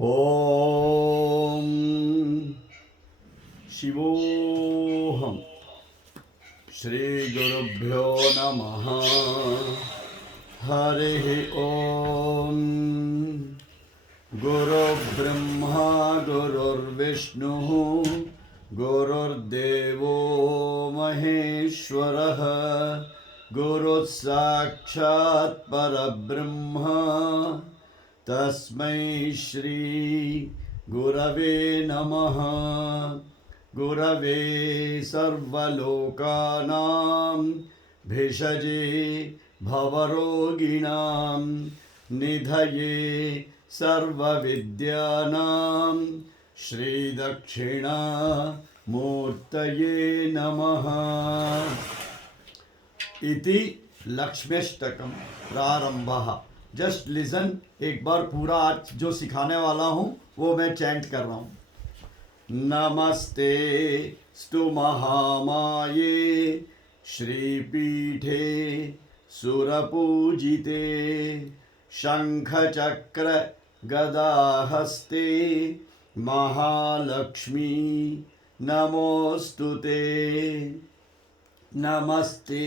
ॐ शिवोऽहं श्रीगुरुभ्यो नमः। हरिः ॐ। गुरुर्ब्रह्मा गुरुर्विष्णुः गुरुर्देवो महेश्वरः गुरुः साक्षात् परब्रह्म तस्मै श्री गुरवे नमः। गुरवे सर्वलोकानां भिषजे भवरोगिणां निधये सर्वविद्यानां श्रीदक्षिणामूर्तये नमः। इति लक्ष्म्यष्टकम प्रारंभः। जस्ट लिसन, एक बार पूरा आज जो सिखाने वाला हूँ वो मैं चैंट कर रहा हूँ। नमस्ते स्तु महामाये श्रीपीठे सुरपूजिते शंखचक्र गदाहस्ते महालक्ष्मी नमोस्तुते। नमस्ते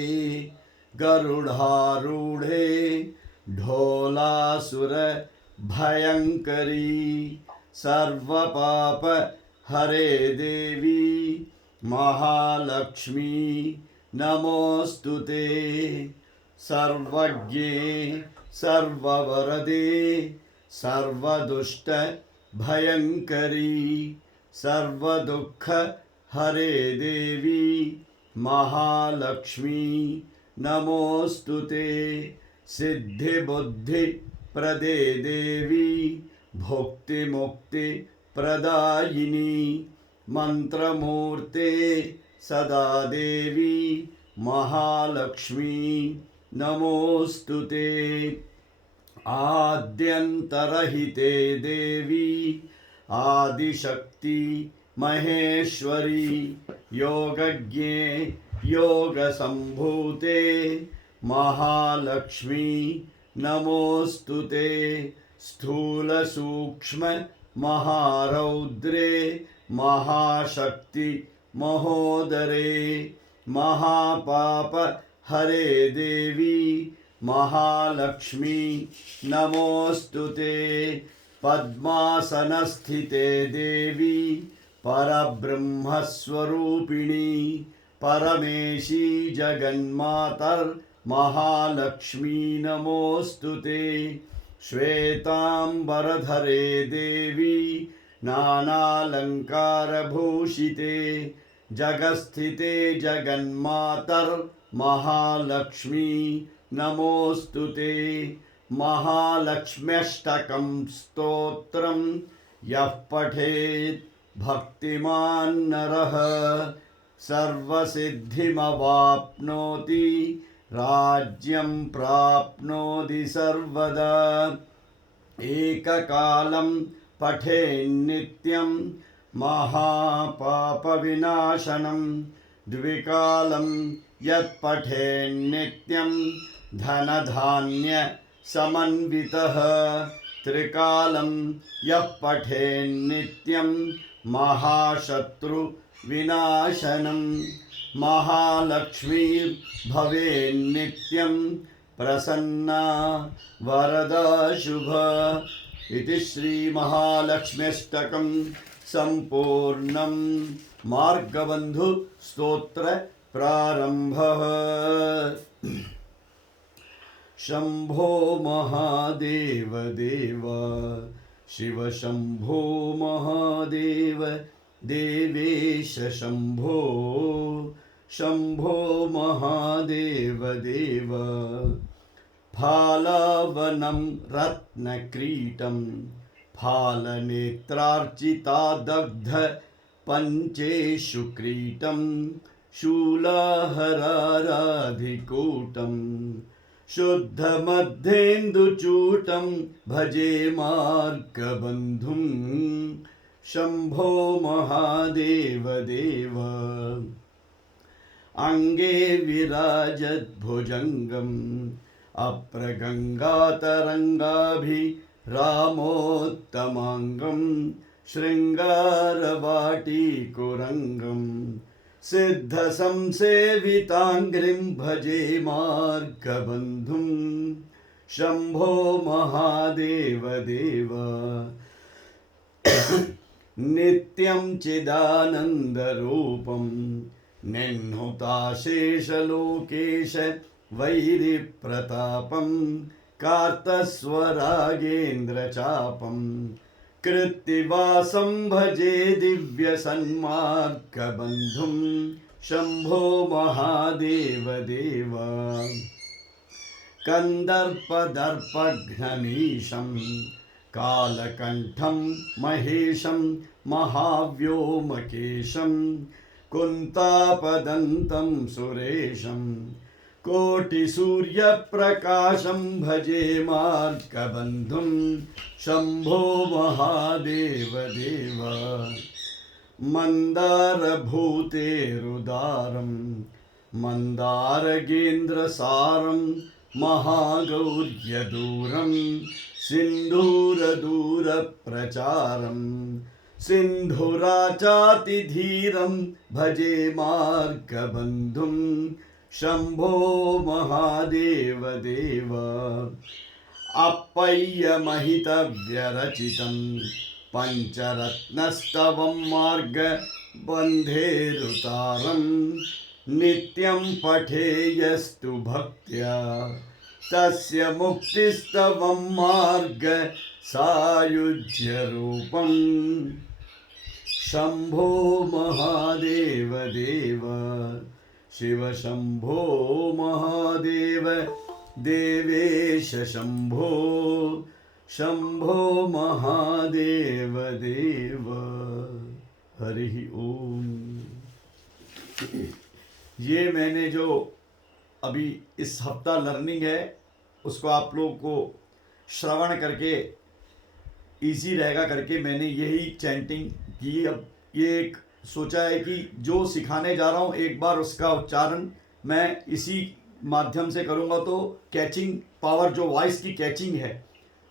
गरुडारूढ़े ढोलासुर भयंकरी सर्वपाप हरे देवी महालक्ष्मी नमोस्तुते। सर्वज्ञे सर्ववरदे सर्वदुष्ट भयंकरी सर्वदुःख हरे देवी महालक्ष्मी नमोस्तुते। सिद्धि बुद्धि प्रदे देवी भुक्ति मुक्ति प्रदायिनी मंत्रमूर्ते सदा देवी महालक्ष्मी नमोस्तुते। आद्यंतरहिते देवी आदिशक्ति महेश्वरी योगज्ञे योगसंभूते महालक्ष्मी नमोस्तुते। स्थूल सूक्ष्म महारौद्रे महाशक्ति महोदरे महापाप हरे देवी महालक्ष्मी नमोस्तुते। पद्मासनस्थिते देवी परब्रह्मस्वरूपिणी परमेशी जगन्मातर महालक्ष्मी नमोस्तुते। श्वेतांबरधरे देवी नानालंकारभूषिते जगस्थिते जगन्मातर महालक्ष्मी नमोस्तुते। महालक्ष्म्यष्टकं स्तोत्रं यः पठेत् भक्तिमान् नरः सर्वसिद्धिमवाप्नोति राज्यं प्राप्नोति सर्वदा। एककालं पठेन्नित्यं महापापविनाशनं द्विकालं यत् पठेन्नित्यं धनधान्य समन्वितः त्रिकालं यः पठेन्नित्यं महाशत्रु विनाशनं महालक्ष्मी भवेन्नित्यं प्रसन्ना वरदा शुभा। इति श्री महालक्ष्म्यष्टकं संपूर्णं मार्गबंधु स्तोत्र प्रारंभः। शंभो महादेव देव शिव शंभो महादेव देवेश शंभो शंभो महादेव देव। फालावनं रत्नक्रीटं फालनेत्रार्चितादग्ध पंचेषु क्रीटं शूलाहराराधिकूटं शुद्धमध्येन्दुचूटं भजे मार्गबन्धुं शंभो महादेव देव। अंगे विराजद्भुजंगम अप्रगंगातरंगाभि रामोत्तमांगं शृंगारवाटिकुरंगं सिद्धसंसेवितांग्रिं भजे मार्गबन्धुं शंभो महादेव देव नित्यं चिदानन्दरूपं निह्नुताशेषलोकेश वैरिप्रतापं कार्तस्वरागेन्द्रचापं कृत्तिवासं भजे दिव्यसन्मार्गबन्धुं शंभो महादेव देव कन्दर्पदर्पघ्नमीशं कालकण्ठं महेशं महाव्योमकेशं कुन्तापदन्तं सुरेशं कोटिसूर्यप्रकाशं भजे मार्गबन्धुं शंभो महादेव देव मन्दारभूतेरुदारं मन्दारगेन्द्रसारं महागौर्यदूरं सिन्धूरदूरप्रचारं सिन्धुराचातिधीरं भजे मार्गबन्धुं शंभो महादेव देव अप्पय्यमहितव्यरचितं पञ्चरत्नस्तवं मार्गबन्धेरुतारं नित्यं पठेयस्तु भक्त्या तस्य मुक्तिस्तवं मार्ग सायुज्यरूपं शंभो महादेव देव शिव शंभो महादेव देवेश शंभो शंभो महादेव देव हरि ओम। ये मैंने जो अभी इस हफ्ता लर्निंग है उसको आप लोगों को श्रवण करके इजी रहेगा करके मैंने यही चैंटिंग की। अब ये एक सोचा है कि जो सिखाने जा रहा हूँ एक बार उसका उच्चारण मैं इसी माध्यम से करूँगा तो कैचिंग पावर जो वॉइस की कैचिंग है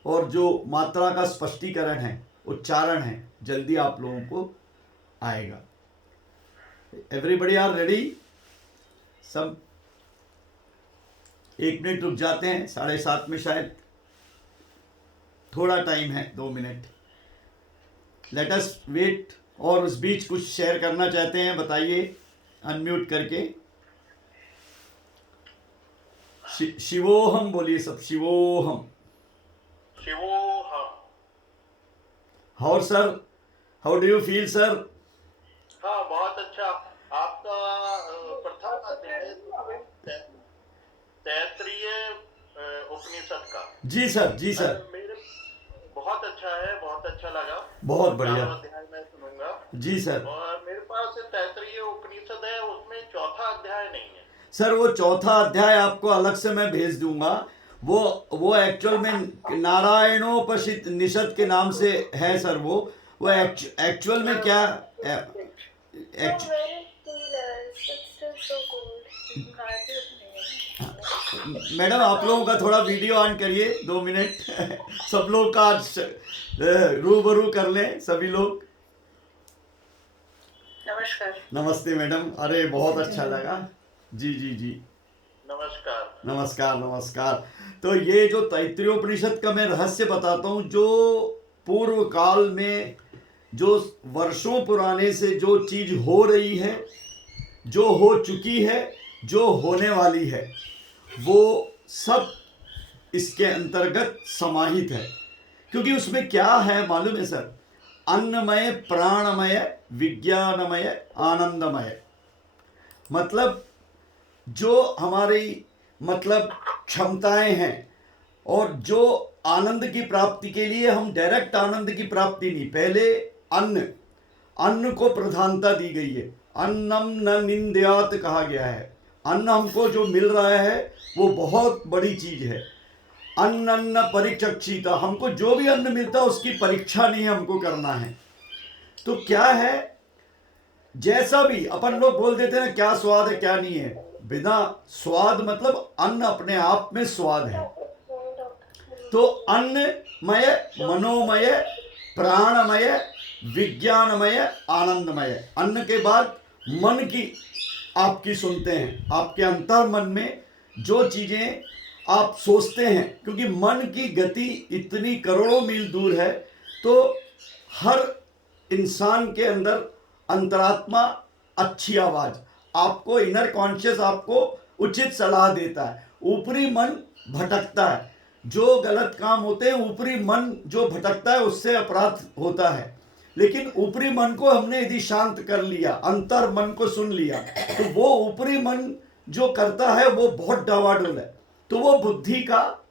और जो मात्रा का स्पष्टीकरण है उच्चारण है जल्दी आप लोगों को आएगा। Everybody are ready? सब 1 मिनट रुक जाते हैं, 7:30 में शायद थोड़ा टाइम है, 2 मिनट लेट अस वेट। और उस बीच कुछ शेयर करना चाहते हैं बताइए अनम्यूट करके। शिवोहम बोलिए सब, शिवोहम। शिवोहम। और sir how do you feel sir? हाँ बहुत अच्छा। आपका प्रथम अध्याय तैत्तिरीय उपनिषद का। जी सर, जी सर। मेरे बहुत अच्छा है, बहुत अच्छा लगा। बहुत बढ़िया अध्याय मैं सुनूंगा। जी सर। और मेरे पास तैत्तिरीय उपनिषद है, उसमें चौथा अध्याय नहीं है सर। वो चौथा अध्याय आपको अलग से मैं भेज दूंगा। वो एक्चुअल में नारायणोपनिषद के नाम से है सर। वो एक्चुअल में क्या मैडम आप लोगों का थोड़ा वीडियो ऑन करिए 2 मिनट सब लोग का रूबरू कर लें सभी लोग। नमस्कार। नमस्ते मैडम। अरे बहुत अच्छा लगा। जी जी जी नमस्कार नमस्कार नमस्कार। तो ये जो तैत्तिरीयोपनिषद का मैं रहस्य बताता हूँ, जो पूर्व काल में जो वर्षों पुराने से जो चीज हो रही है, जो हो चुकी है, जो होने वाली है, वो सब इसके अंतर्गत समाहित है। क्योंकि उसमें क्या है मालूम है सर? अन्नमय, प्राणमय, विज्ञानमय, आनंदमय। मतलब जो हमारी मतलब क्षमताएं हैं और जो आनंद की प्राप्ति के लिए हम डायरेक्ट आनंद की प्राप्ति नहीं, पहले अन्न को प्रधानता दी गई है। अन्नम न निंद्यात कहा गया है। अन्न हमको जो मिल रहा है वो बहुत बड़ी चीज है। अन्न परिचक्षिता, हमको जो भी अन्न मिलता है उसकी परीक्षा नहीं हमको करना है। तो क्या है, जैसा भी अपन लोग बोल देते हैं क्या स्वाद है क्या नहीं है, बिना स्वाद मतलब अन्न अपने आप में स्वाद है। तो अन्न मनोमय, प्राणमय, विज्ञानमय, आनंदमय। अन्न के बाद मन की आपकी सुनते हैं। आपके अंतर मन में जो चीज़ें आप सोचते हैं, क्योंकि मन की गति इतनी करोड़ों मील दूर है, तो हर इंसान के अंदर अंतरात्मा अच्छी आवाज़, आपको इनर कॉन्शियस आपको उचित सलाह देता है। ऊपरी मन भटकता है, जो गलत काम होते हैं ऊपरी मन जो भटकता है उससे अपराध होता है। लेकिन ऊपरी मन को हमने यदि शांत कर लिया, अंतर मन को सुन लिया, तो वो ऊपरी मन जो करता है वो बहुत डावाडोल है, तो वो बुद्धि का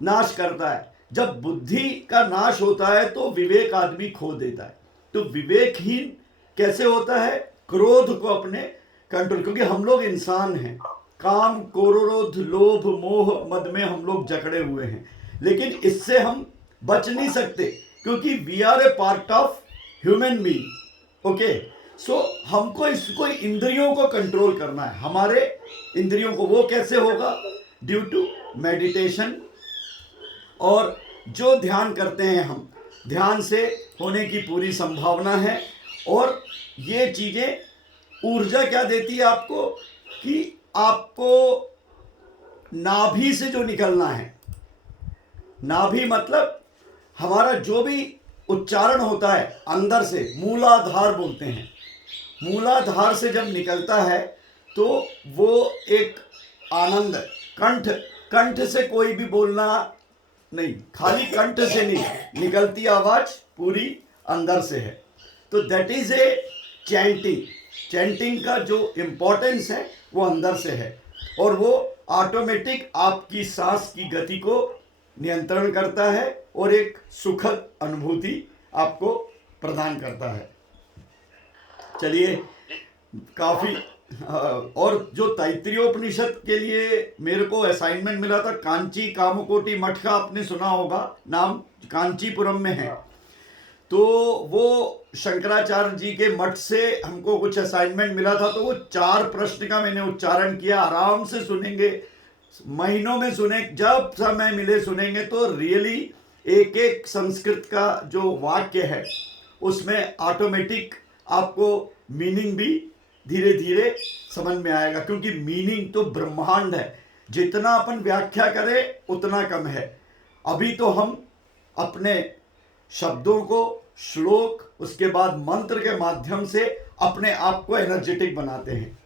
नाश करता है। जब बुद्धि का नाश होता है तो विवेक आदमी खो देता है। तो विवेकहीन कैसे होता है? क्रोध को अपने कंट्रोल, क्योंकि हम लोग इंसान हैं, काम, क्रोध, लोभ, मोह, मद में हम लोग जकड़े हुए हैं। लेकिन इससे हम बच नहीं सकते, क्योंकि we are a part of human being. Okay, so हमको इसको इंद्रियों को कंट्रोल करना है, हमारे इंद्रियों को। वो कैसे होगा? ड्यू टू मेडिटेशन, और जो ध्यान करते हैं हम, ध्यान से होने की पूरी संभावना है। और ये चीज़ें ऊर्जा क्या देती है आपको, कि आपको नाभि से जो निकलना है, नाभि मतलब हमारा जो भी उच्चारण होता है अंदर से, मूलाधार बोलते हैं, मूलाधार से जब निकलता है तो वो एक आनंद, कंठ से कोई भी बोलना नहीं, खाली कंठ से नहीं, निकलती आवाज पूरी अंदर से है। तो दैट इज ए चैंटिंग का जो इम्पोर्टेंस है वो अंदर से है, और वो ऑटोमेटिक आपकी सांस की गति को नियंत्रण करता है और एक सुखद अनुभूति आपको प्रदान करता है। चलिए, काफ़ी। और जो तैत्तिरीयोपनिषद के लिए मेरे को असाइनमेंट मिला था, कांची कामकोटि मठ का आपने सुना होगा नाम, कांचीपुरम में है। तो वो शंकराचार्य जी के मठ से हमको कुछ असाइनमेंट मिला था, तो वो 4 प्रश्न का मैंने उच्चारण किया। आराम से सुनेंगे, महीनों में सुने, जब समय मिले सुनेंगे, तो रियली एक एक संस्कृत का जो वाक्य है उसमें ऑटोमेटिक आपको मीनिंग भी धीरे धीरे समझ में आएगा, क्योंकि मीनिंग तो ब्रह्मांड है, जितना अपन व्याख्या करें उतना कम है। अभी तो हम अपने शब्दों को, श्लोक, उसके बाद मंत्र के माध्यम से अपने आप को एनर्जेटिक बनाते हैं।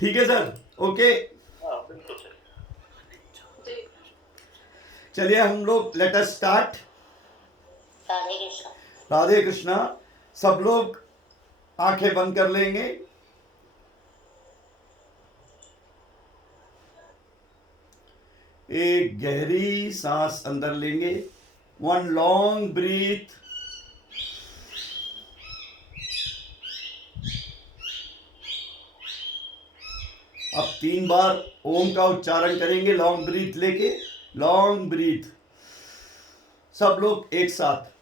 ठीक है सर? ओके, बिल्कुल सर। चलिए हम लोग let us start. Radhe Krishna. Radhe Krishna. सब लोग आंखें बंद कर लेंगे। एक गहरी सांस अंदर लेंगे, 1 लॉन्ग ब्रीथ। अब 3 बार ओम का उच्चारण करेंगे लॉन्ग ब्रीथ लेके। लॉन्ग ब्रीथ, सब लोग एक साथ।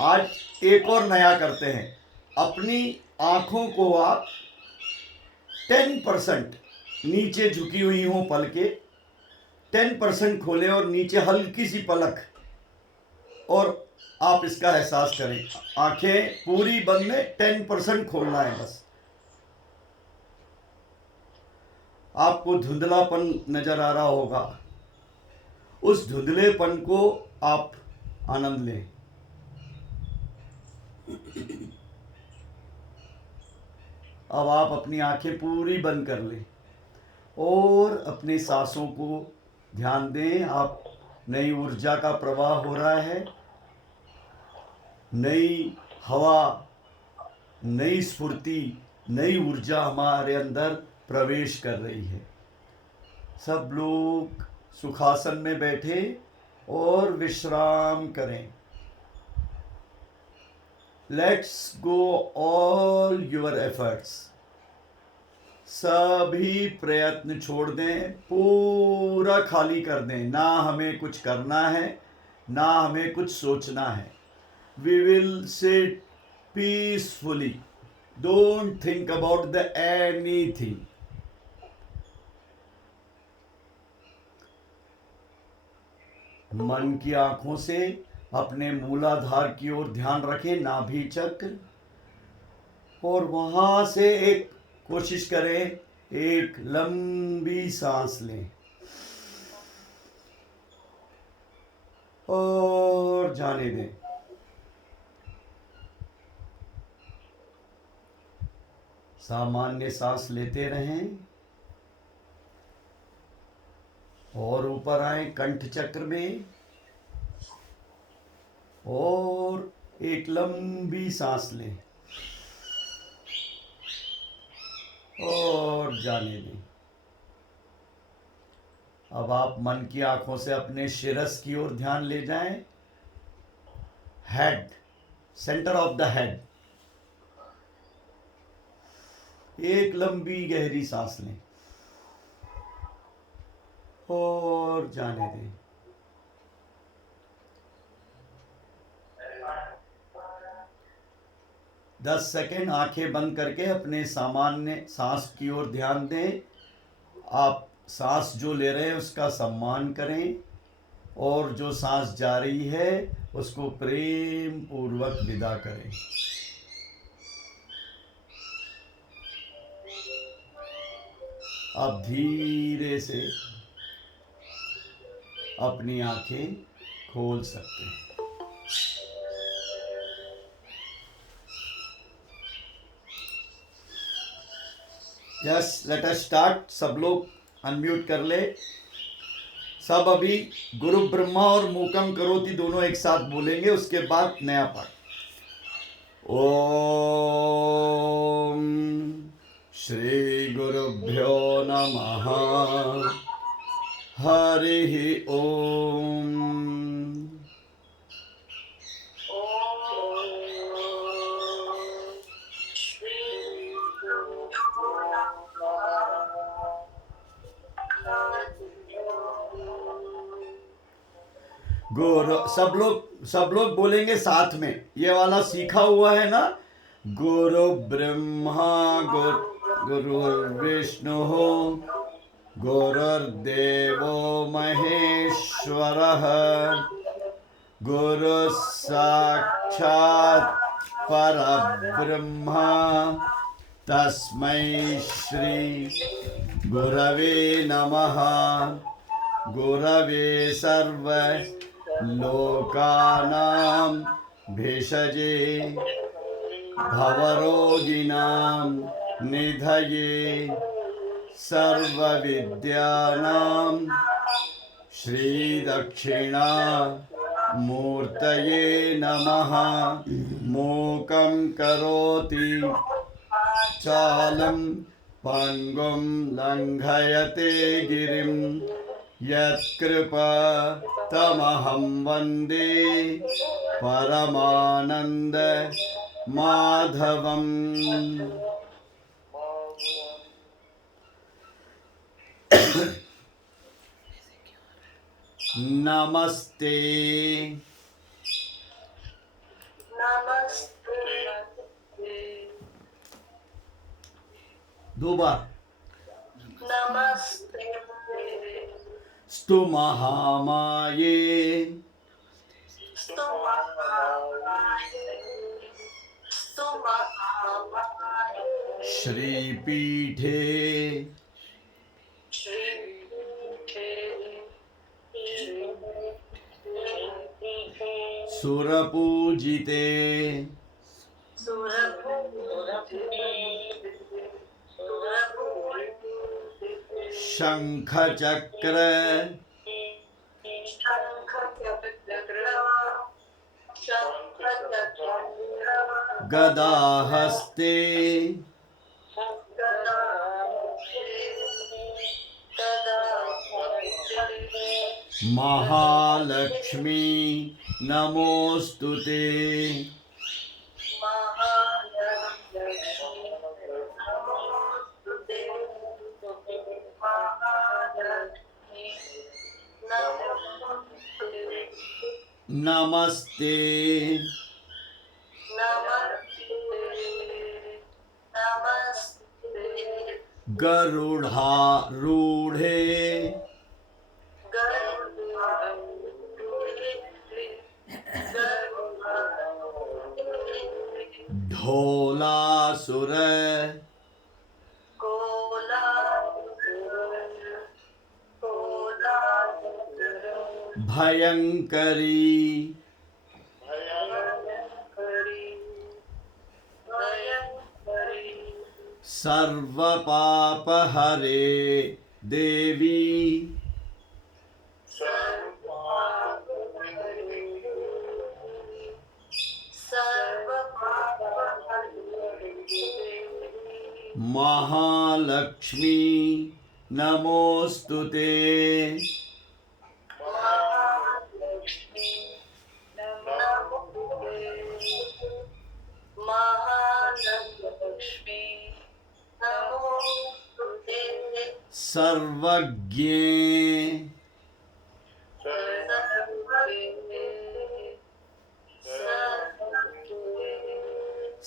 आज एक और नया करते हैं। अपनी आंखों को आप 10% नीचे झुकी हुई हों, पलके 10% खोलें और नीचे हल्की सी पलक, और आप इसका एहसास करें। आंखें पूरी बंद में 10% खोलना है बस। आपको धुंधलापन नजर आ रहा होगा, उस धुंधलेपन को आप आनंद लें। अब आप अपनी आंखें पूरी बंद कर लें और अपनी सांसों को ध्यान दें। आप नई ऊर्जा का प्रवाह हो रहा है, नई हवा, नई स्फूर्ति, नई ऊर्जा हमारे अंदर प्रवेश कर रही है। सब लोग सुखासन में बैठे और विश्राम करें। Let's go all your efforts. सभी प्रयत्न छोड़ दें, पूरा खाली कर दें। ना हमें कुछ करना है, ना हमें कुछ सोचना है। We will sit peacefully, don't think about the anything. मन की आंखों से अपने मूलाधार की ओर ध्यान रखें, नाभि चक्र, और वहां से एक कोशिश करें, एक लंबी सांस लें और जाने दें। सामान्य सांस लेते रहें और ऊपर आए कंठ चक्र में और एक लंबी सांस लें और जाने दें। अब आप मन की आंखों से अपने शिरस की ओर ध्यान ले जाएं, head, centre of the head. एक लंबी गहरी सांस लें और जाने दें। दस सेकेंड आंखें बंद करके अपने सामान्य सांस की ओर ध्यान दें। आप सांस जो ले रहे हैं उसका सम्मान करें और जो सांस जा रही है उसको प्रेम पूर्वक विदा करें। अब धीरे से अपनी आंखें खोल सकते हैं। Yes, let us start. सब लोग अनम्यूट कर ले। सब अभी गुरु ब्रह्मा और मूकम करोति दोनों एक साथ बोलेंगे, उसके बाद नया पाठ। ओम श्री गुरुभ्यो नमः। हरि ओम। गुरु, सब लोग बोलेंगे साथ में। ये वाला सीखा हुआ है ना, गुरु ब्रह्मा गुरु विष्णु गुरुर्देवो महेश्वरः गुरु साक्षात् परब्रह्मा तस्मै श्री गुरवे नमः। गुरवे सर्व लोकानां भिषजे भवरोगिणां निधये सर्वविद्यानां श्रीदक्षिणा मूर्तये नमः। मूकं करोति चालं पंगुं लंघयते गिरिं यत्कृपातमहं वन्दे परमानंद माधवम्। नमस्ते। दो बार। नमस्ते स्तु महामाये श्रीपीठे सुरपूजिते शंखचक्र गदाहस्ते महालक्ष्मी नमोस्तुते। नमस्ते गरुडारूढ़े ढोलासुर भयंकरी सर्वपापहरे देवी महालक्ष्मी नमोस्तुते। सर्वज्ञे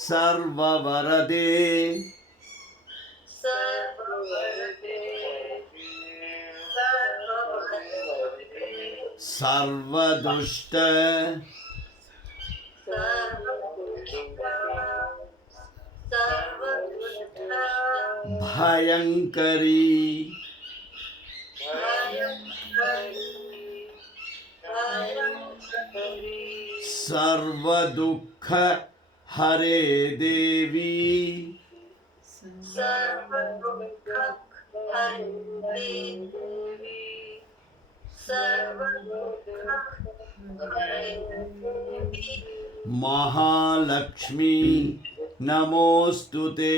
सर्ववरदे सर्वदुष्ट भयंकरी सर्वदुःख हरे देवी महालक्ष्मी नमोस्तुते।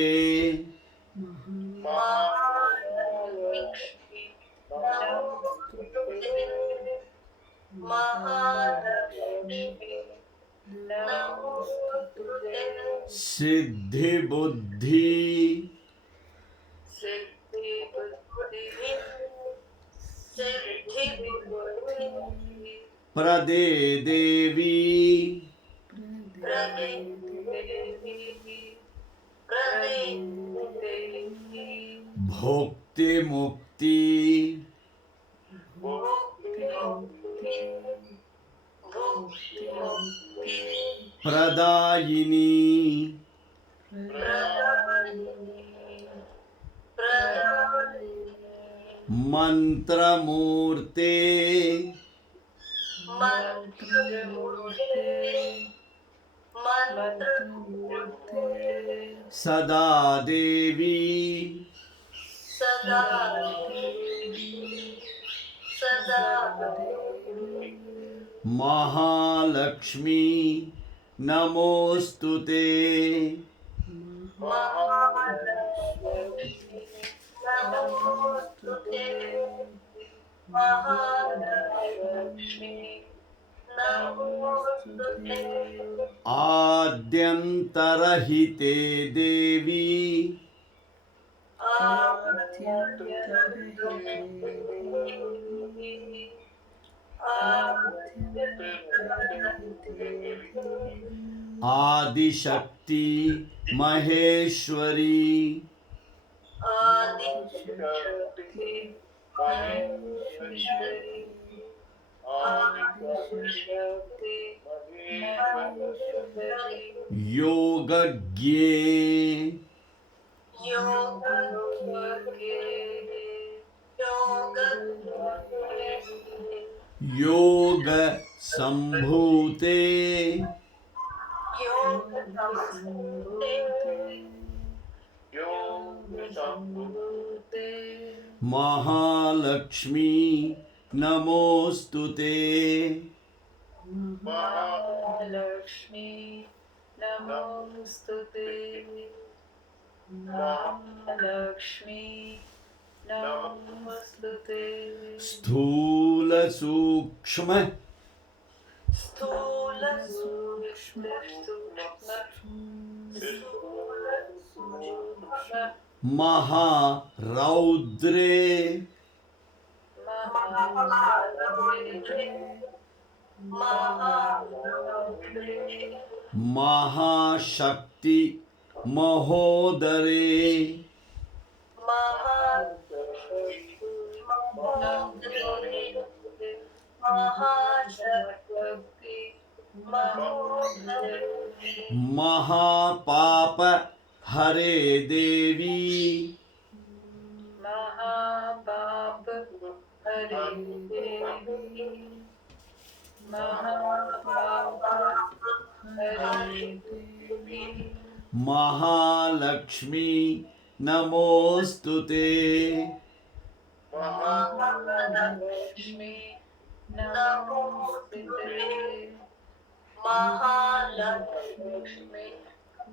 सिद्धि बुद्धि प्रदे देवी भोक्ति मुक्ति प्रदायिनी मंत्रमूर्ते सदा देवी महालक्ष्मी नमोस्तुते। आद्यन्तरहिते देवी आदिशक्ति महेश्वरी योगज्ञे योग संभूते महालक्ष्मी नमोस्तुते। महालक्ष्मी नमोस्तुते महालक्ष्मी नमोस्तुते स्थूल सूक्ष्म स्थूल सूक्ष्म सूक्ष्म महारौद्रे महाशक्ति महोदरे महापाप हरे देवी महापाप हरे देवी महापाप हरे देवी महालक्ष्मी नमोस्तुते महालक्ष्मी नमोस्तुते महालक्ष्मी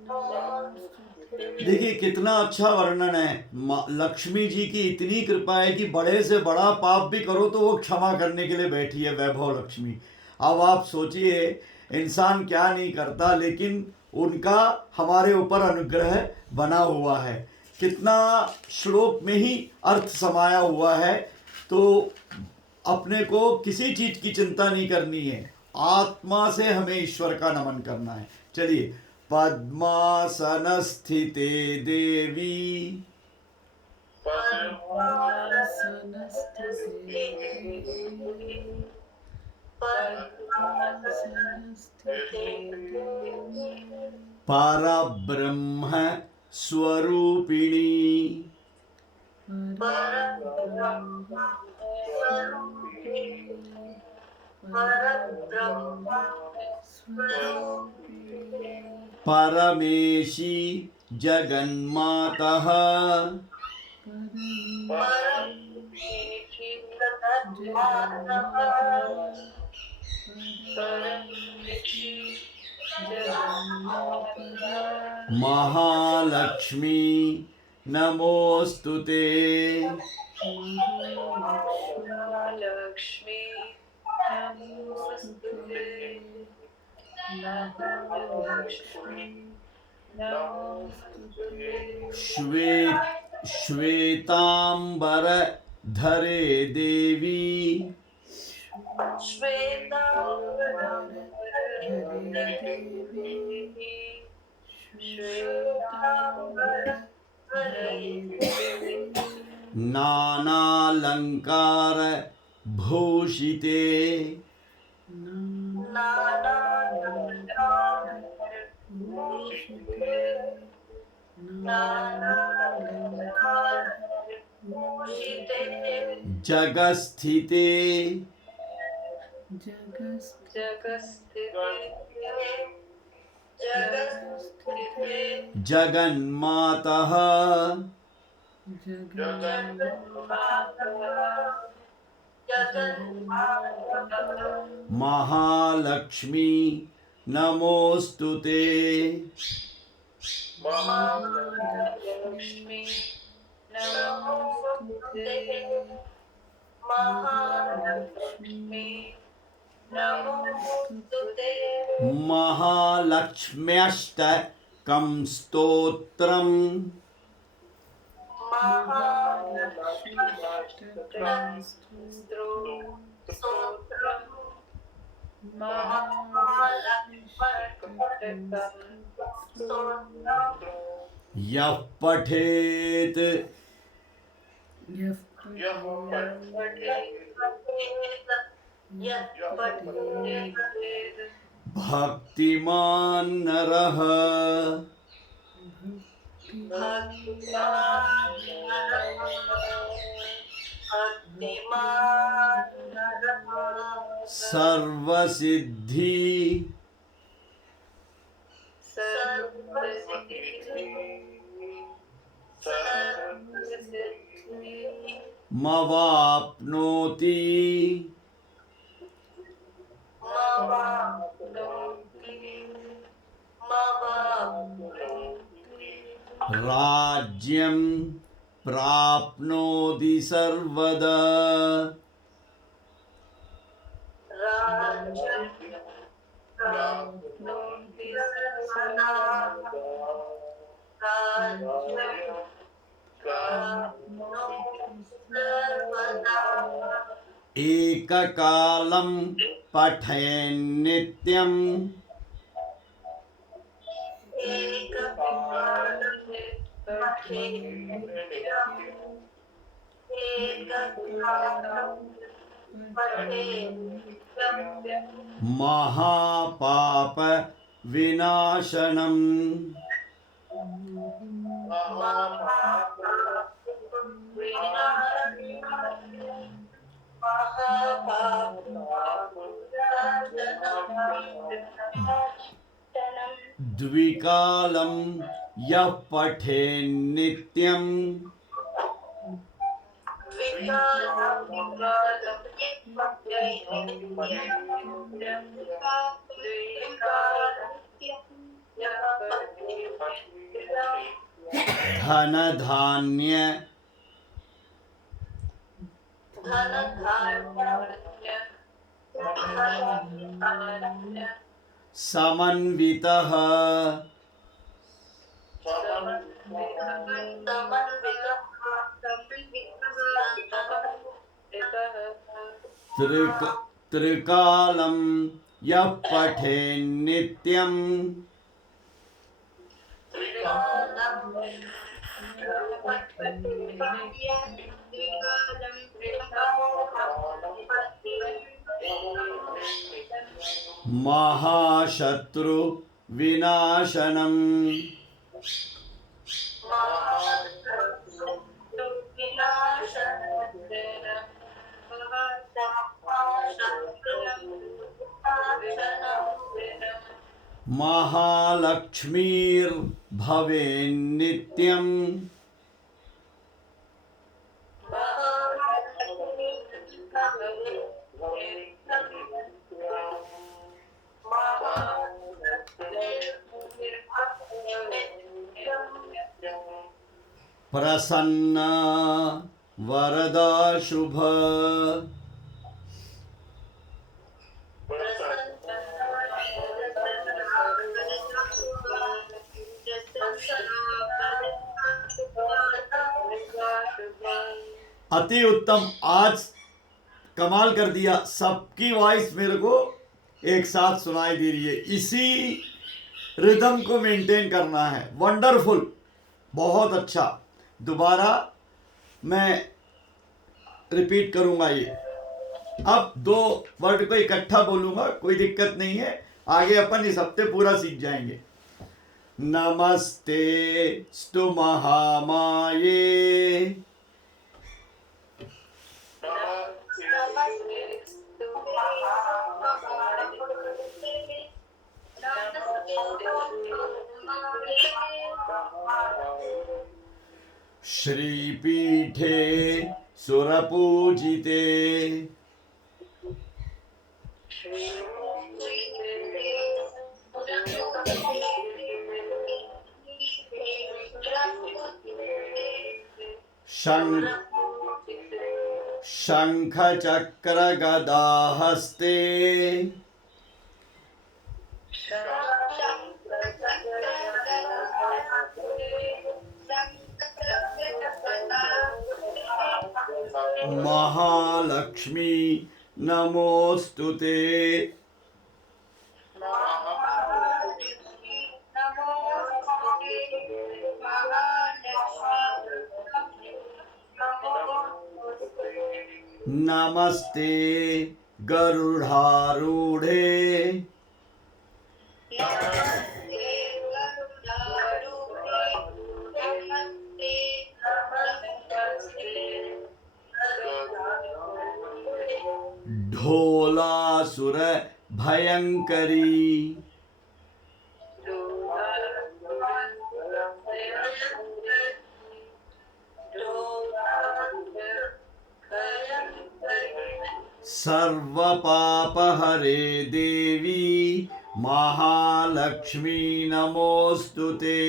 नमोस्तुते। देखिए कितना अच्छा वर्णन है। लक्ष्मी जी की इतनी कृपा है कि बड़े से बड़ा पाप भी करो तो वो क्षमा करने के लिए बैठी है वैभव लक्ष्मी। अब आप सोचिए इंसान क्या नहीं करता, लेकिन उनका हमारे ऊपर अनुग्रह बना हुआ है। कितना श्लोक में ही अर्थ समाया हुआ है। तो अपने को किसी चीज की चिंता नहीं करनी है, आत्मा से हमें ईश्वर का नमन करना है। चलिए, पद्मासन स्थिते देवी परब्रह्म स्वरूपिणी परमेशी जगन्मातः महालक्ष्मी नमोस्तुते महालक्ष्मी नमोस्तुते महालक्ष्मी नमोस्तुते श्वेतांबर धरे देवी नानालंकार भूषिते जगस्थिते जगन्मातः महालक्ष्मी नमोस्तुते महालक्ष्मी नमोस्तुते महालक्ष्मी नमोस्तुते महालक्ष्म्यष्टकं स्तोत्रम् यः पठेत् भक्तिमान् नरः सर्वसिद्धि मवाप्नोति राज्यं प्राप्नोति सर्वदा राज्यं प्राप्नोति सर्वदा राज्यं प्राप्नोति सर्वदा एककालं पठेन्नित्यम् महापाप विनाशनम् द्विकालं यः पठेन्नित्यम् धन धान्य समन्वितः त्रिकालं यः पठेन्नित्यम् महाशत्रु विनाशनम् महालक्ष्मीर्भवेन्नित्यम् प्रसन्न वरदा शुभ अति उत्तम। आज कमाल कर दिया, सबकी वॉइस मेरे को एक साथ सुनाई दे रही है। इसी रिदम को मेंटेन करना है। वंडरफुल, बहुत अच्छा। दोबारा मैं रिपीट करूंगा ये। अब 2 वर्ड को इकट्ठा बोलूंगा, कोई दिक्कत नहीं है। आगे अपन इस हफ्ते पूरा सीख जाएंगे। नमस्ते स्तु महामाये श्रीपीठे सुरपूजिते शंख चक्र गदा हस्ते महालक्ष्मी नमोस्तुते। नमस्ते गरुडारूढ़े ढोलासुर भयंकरी सर्वपापहरे देवी महालक्ष्मी नमोस्तुते।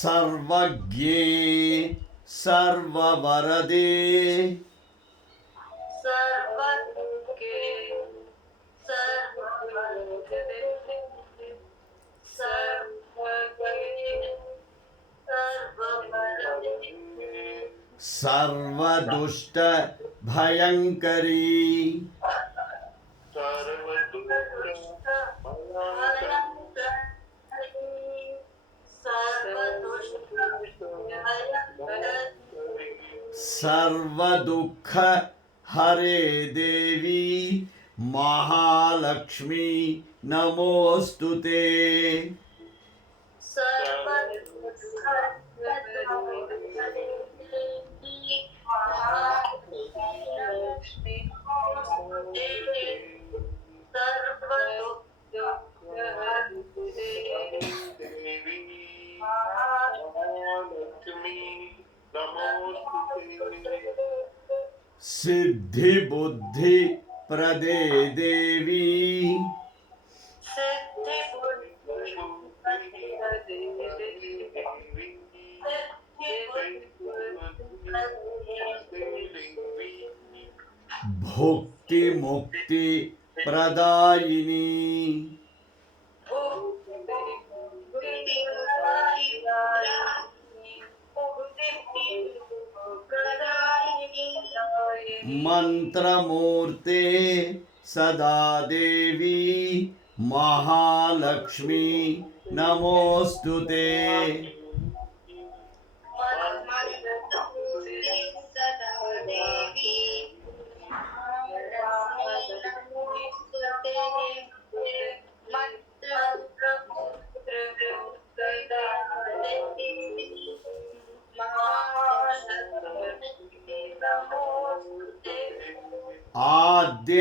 सर्वज्ञे सर्ववरदे सर्वज्ञे सर्ववरदे सर्वज्ञे सर्ववरदे सर्वदुष्ट भयंकरी सर्वदुख हरे देवी महालक्ष्मी नमोस्तुते सिद्धि बुद्धि प्रदे देवी भुक्ति मुक्ति प्रदायिनी मंत्रमूर्ते सदा देवी महालक्ष्मी नमोस्तुते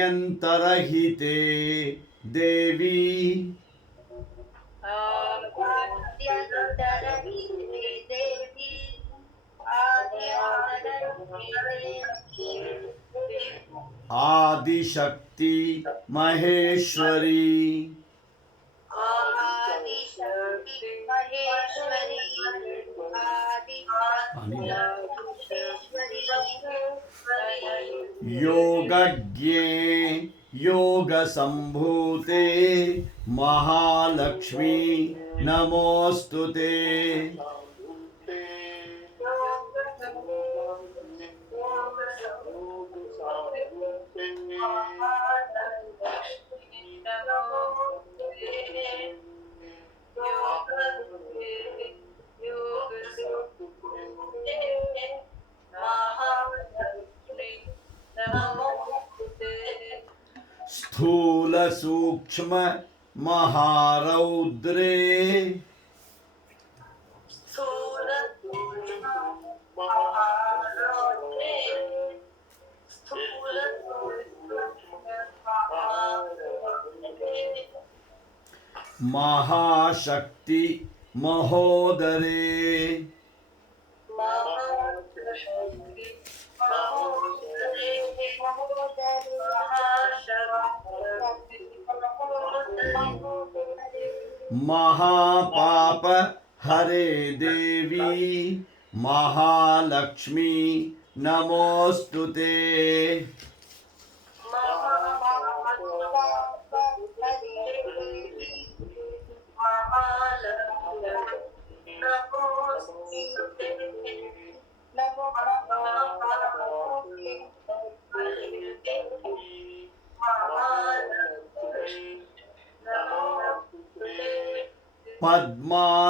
आद्यंतरहिते देवी आदिशक्ति महेश्वरी योगज्ञे योग संभूते महालक्ष्मी नमोस्तुते स्थूल सूक्ष्म महारौद्रे महाशक्ति महोदरे महापाप हरे देवी महालक्ष्मी नमोस्तुते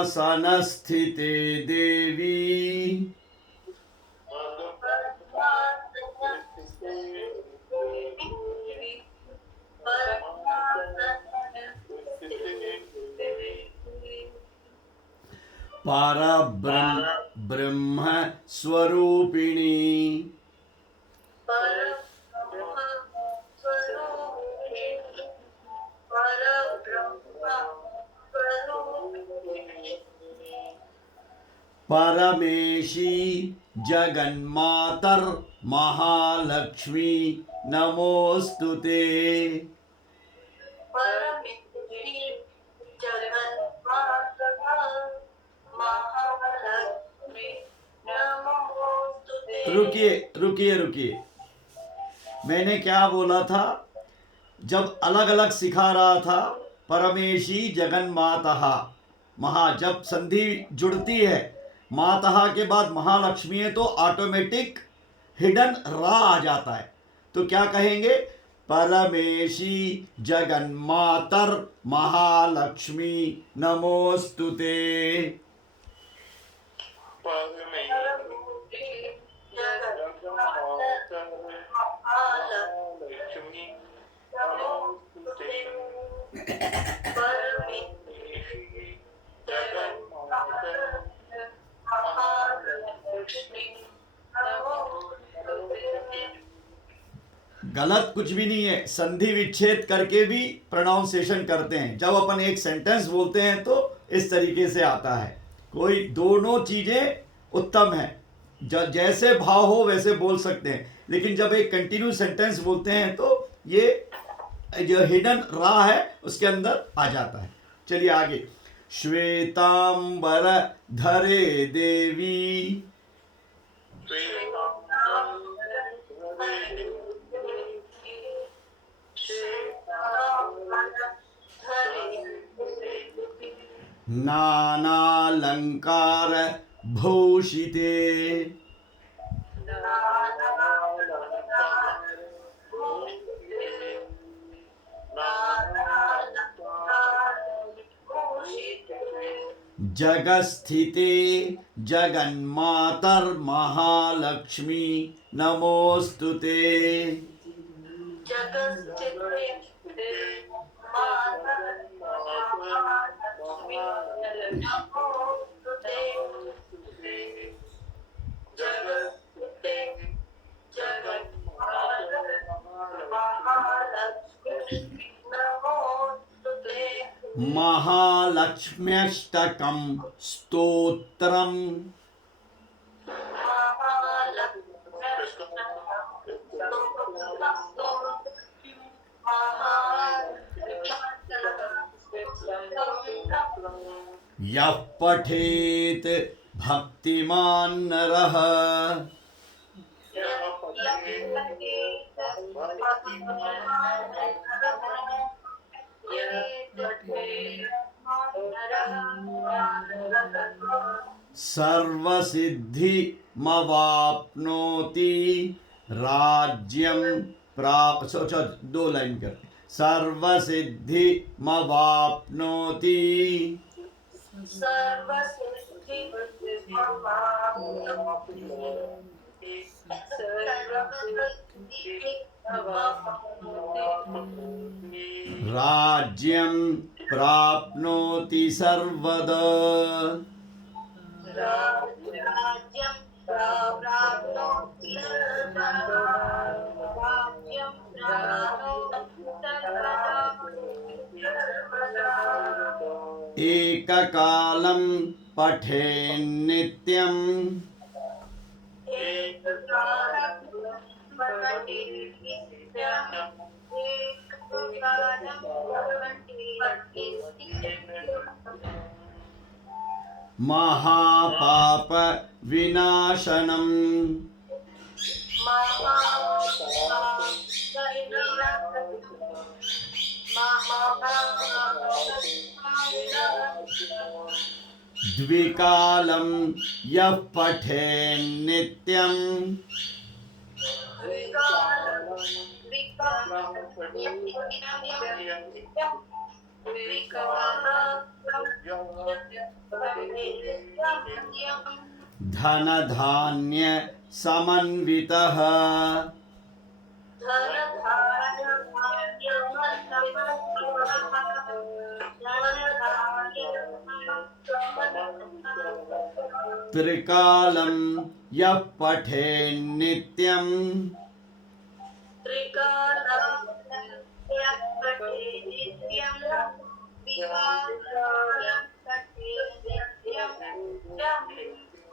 पद्मासनस्थिते देवी ब्रह्म स्वरूपिणी परमेशी जगन्मातर महालक्ष्मी नमोस्तुते रुकिए रुकिए रुकिए, मैंने क्या बोला था? जब अलग अलग सिखा रहा था, परमेशी जगन माता जब संधि जुड़ती है माता के बाद महालक्ष्मी है तो ऑटोमेटिक हिडन रा आ जाता है। तो क्या कहेंगे? परमेशी जगन मातर महालक्ष्मी नमोस्तुते। गलत कुछ भी नहीं है, संधि विच्छेद करके भी प्रोनाउंसिएशन करते हैं। जब अपन एक सेंटेंस बोलते हैं तो इस तरीके से आता है। कोई दोनों चीजें उत्तम है, जैसे भाव हो वैसे बोल सकते हैं, लेकिन जब एक कंटिन्यू सेंटेंस बोलते हैं तो ये जो हिडन रा है उसके अंदर आ जाता है। चलिए आगे। श्वेतांबर धरे देवी, नानालंकार भूषिते, जगस्थिते जगन्मातर महालक्ष्मी नमोस्तुते। महालक्ष्म्यष्टकं स्तोत्रम्, यः पठेत् भक्तिमान् नरः, सर्वसिद्धिमवाप्नोति राज्यं प्राप्त। दो लाइन करते। सर्वसिद्धिमवाप्नोति, राज्यं प्राप्नोति सर्वदा, एककालं पठेन्नित्यं, महापाप विनाशनम्, द्विकालं यः पठेन्नित्यम्, धनधान्य समन्वितः, त्रिकालं यः पठेन्नित्यम्,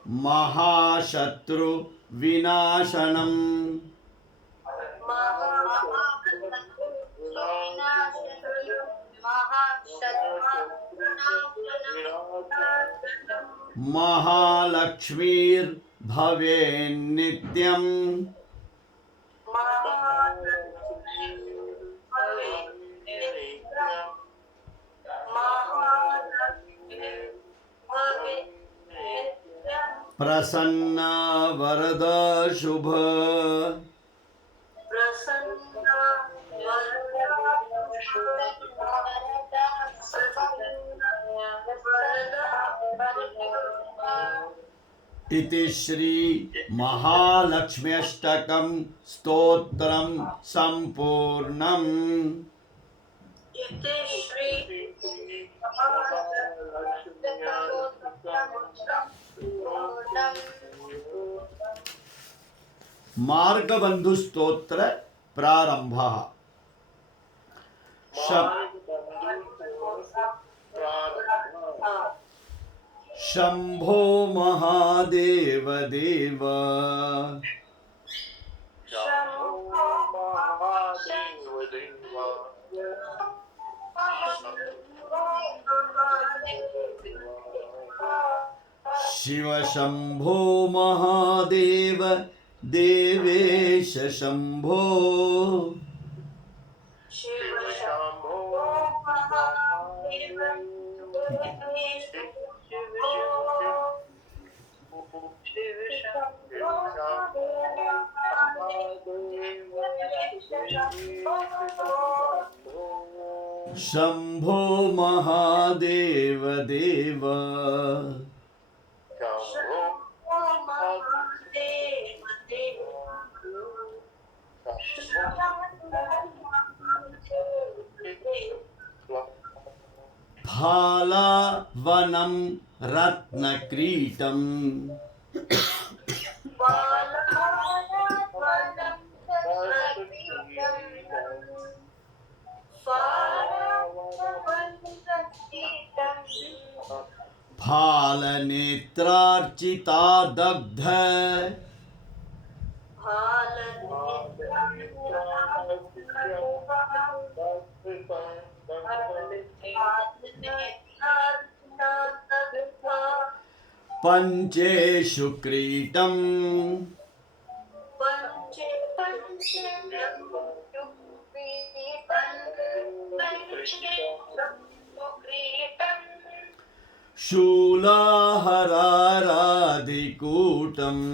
महाशत्रु विनाशनम्, महालक्ष्मीर् भवेन्नित्यम् महालक्ष्मी भवे नित्यम् महालक्ष्मी भवे नित्यम् प्रसन्ना वरदा शुभ प्रसन्न वरदा इति श्री महालक्ष्म्यष्टकं स्तोत्रं संपूर्णम्। इति श्री मार्गबंधु स्तोत्र प्रारंभः। शंभो महादेव देव शिव शंभो महादेव देवेश शंभो शिव शंभो महादेव शंभो महादेव देव फालावनं रत्नक्रीटम् फालनेत्रार्चिता दग्ध पंचेषु क्रीटम् शूलाहरारादिकूटम्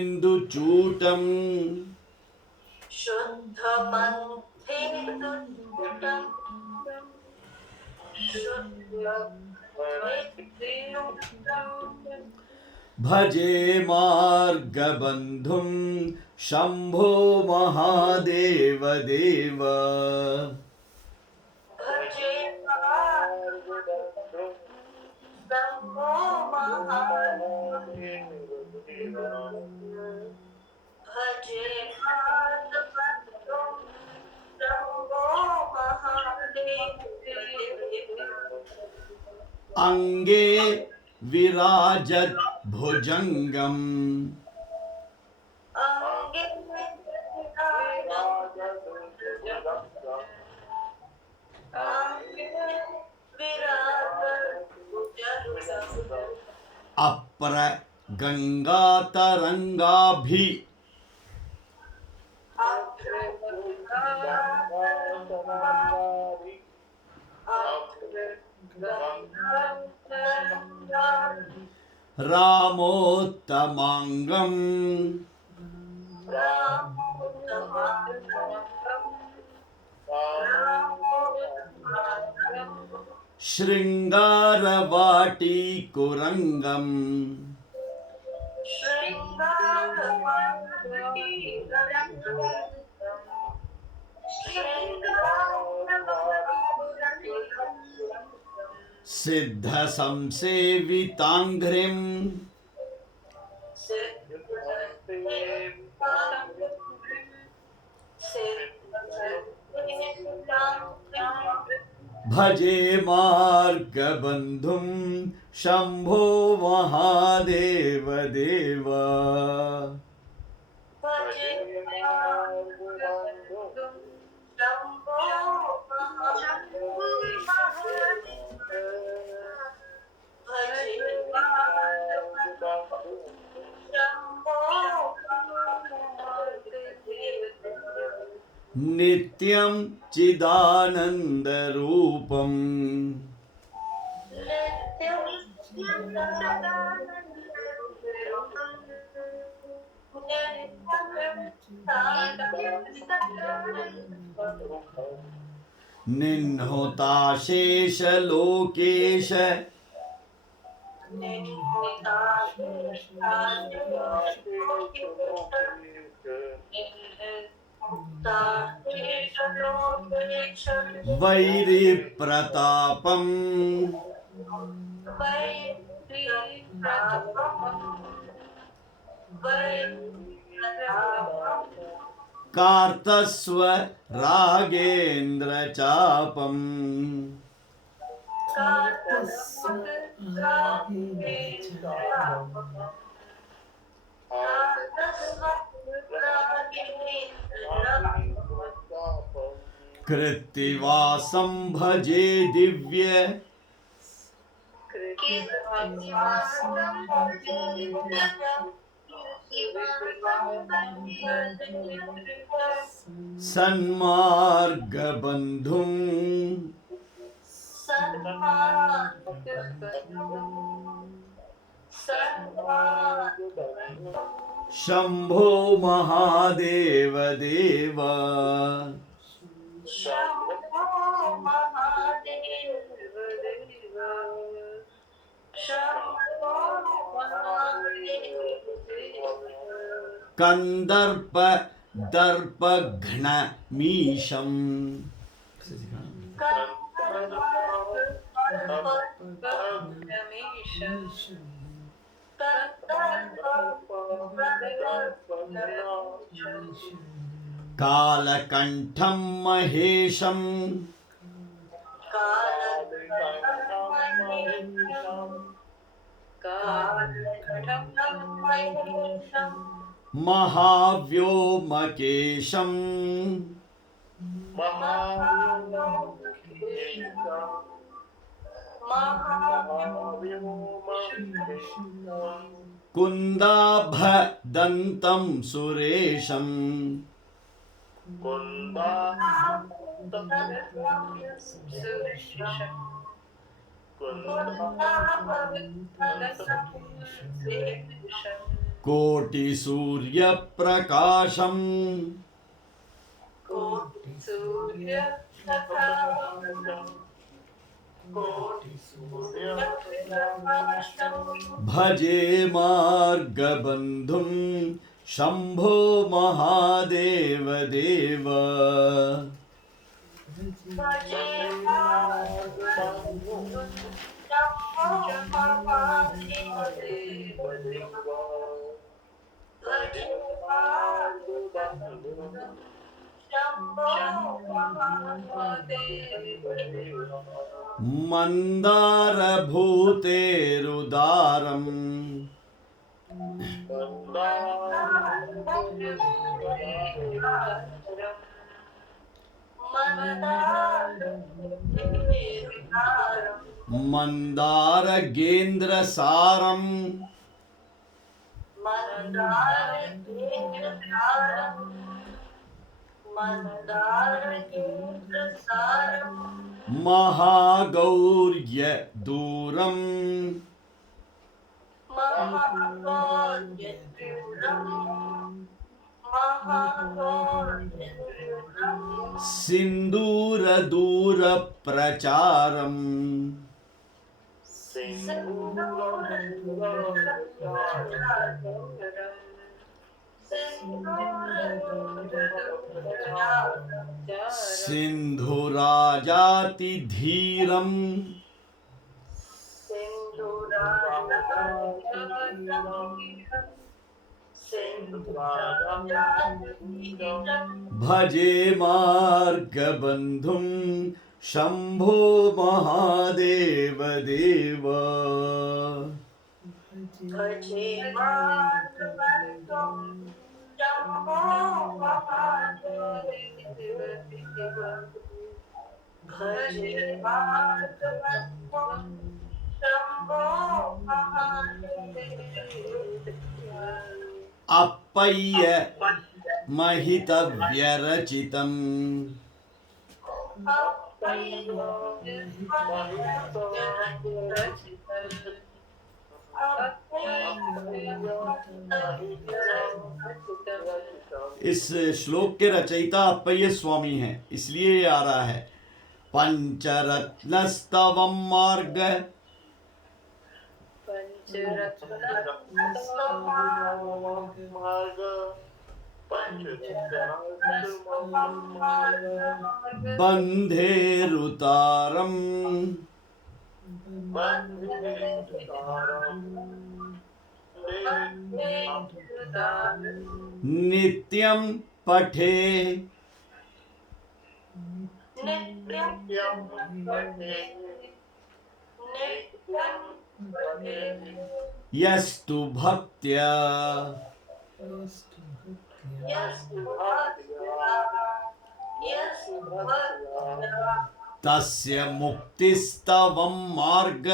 शुद्धमध्येन्दुचूटम् भजे मार्गबन्धुं शंभो महादेव देव अंगे विराजत भुजंगम अपर गंगा तरंगाभि रामोत्तमांगम श्रृंगारवाटी कुरंगम सिद्ध संसेवितांघ्रिम भजे मार्गबन्धुं शंभो महादेव देव भजे मार्गबन्धुं शम्भो भजे मार्गबन्धुं शम्भो नित्यं चिदानंद रूपम निह्नुताशेष लोकेश वैरी प्रतापम कार्तस्व रागेन्द्र चापम कृत्तिवासं भजे दिव्य सन्मार्ग बंधुं शंभो महादेव देव कंदर्प दर्प घ्न मीशम कालकंठम महेशम महाव्योमकेशम कुंदाभदंतं सुरेशम कोटि सूर्य प्रकाशम भजे मार्ग बंधुं शंभो महादेव देव मंदार भूतेरुदारम मंदार गेंद्र सारम महागौर्य दूरम सिंदूर दूर प्रचारम सिंधुराजाति धीरम भजे मार्ग बंधुं शंभो महादेव देव भजे मार्गबन्धुं शंभो महादेव भजे माधवं शंभो महादेव अप्पय्य महितव्यरचितम् इस श्लोक के रचयिता अप्पय्य स्वामी हैं, इसलिए ये आ रहा है। पंचरत्नस्तवम मार्ग बंधेरुतारम नित्यं पठे यस्तु भक्त्या तस्य मुक्तिस्तवं मार्ग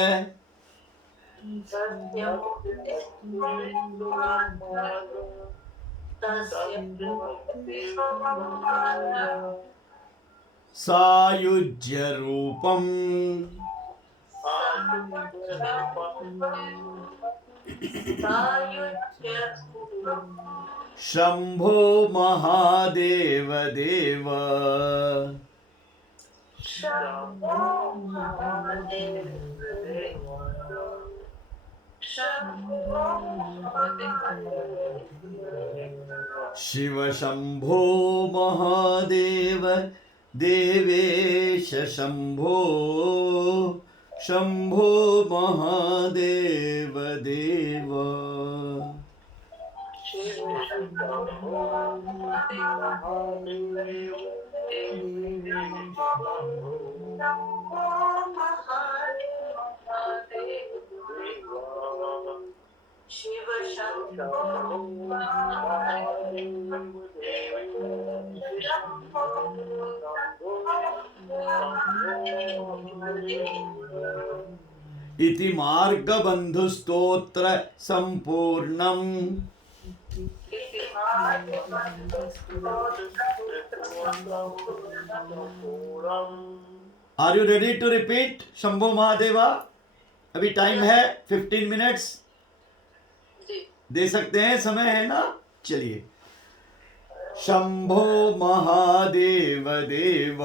सायुज्य रूपम् शंभो महादेव देव शिव शंभो महादेव देवेश शंभो शंभो महादेव देव शिव शंभो इति मार्गबन्धुस्तोत्र संपूर्णम् are you ready to repeat Shambho Mahadeva? अभी टाइम है 15 मिनट्स, दे सकते हैं, समय है ना? चलिए। शंभो महादेव देव